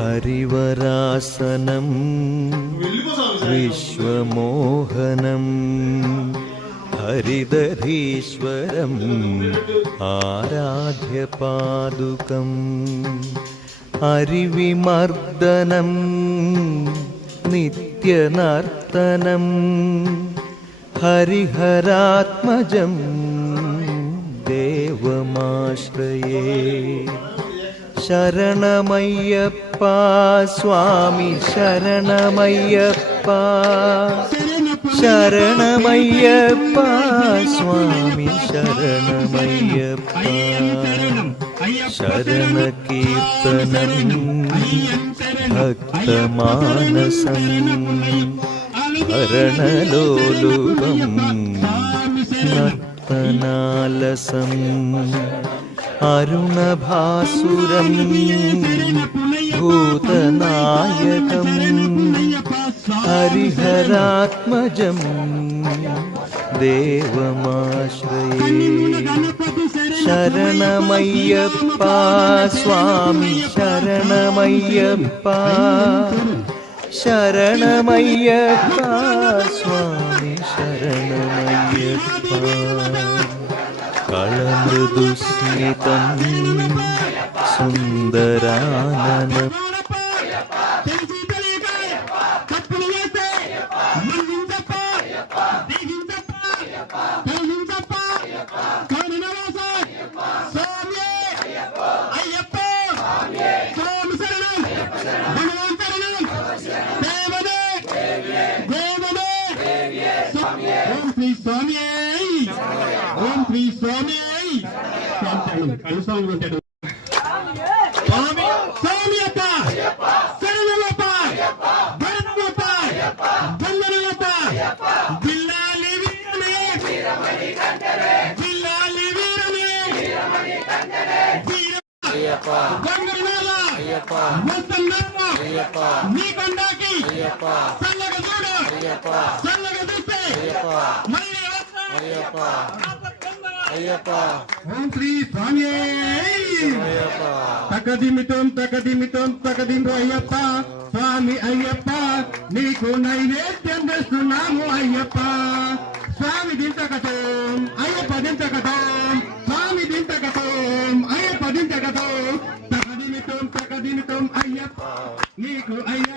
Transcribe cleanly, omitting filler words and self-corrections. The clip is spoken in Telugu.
హరివరాసనం విశ్వమోహనం హరిదరీశ్వరం ఆరాధ్యపాదుకం హరివిమర్దనం నిత్యనర్తనం హరిహరాత్మజం దేవమాశ్రయే శరణమయ్యప్ప స్వామి శరణమయ్యప్ప శరణమయ్యప్ప స్వామి శరణమయ్యప్ప శరణ కీర్తనం భక్తమానసం హరణలోలుపం నర్తనాలసం అరుణభాసురం భూతనాయకం హరిహరాత్మజం దేవమాశ్రయే శరణమయ్యప్ప స్వామి శరణమయ్యప్ప శరణమయ్యప్ప స్వామి శరణమయ్యప్ప కళమృదుస్మితం సుందరాననం ఓం శ్రీ స్వామి స్వామి ఉంటాడు స్వామి స్వామియప్ప శరణమప్ప భరణమప్ప బందనమప్ప బిల్లాలి వీరనే బిల్లాలి వీరనే అయ్యప్ప బంగరనాల అయ్యప్ప మస్తన్నాల అయ్యప్ప నీ కొండకి అయ్యప్ప సల్లగా చూడు అయ్యప్ప సల్లగా చూస్తే అయ్యప్ప మళ్ళీ అయ్యప్ప అయ్యప్ప ఓం శ్రీ స్వామి అయ్యప్ప తకదిమితం తకదిమితం తకదింపు అయ్యప్ప స్వామి అయ్యప్ప నీకు నైవేద్యం చేస్తున్నాము అయ్యప్ప స్వామి దింతకటం అయ్యప్ప దింతకటం స్వామి దింతకటం అయ్యప్ప దింతకటం తకదిమితం తకదిమితం అయ్యప్ప నీకు అయ్యప్ప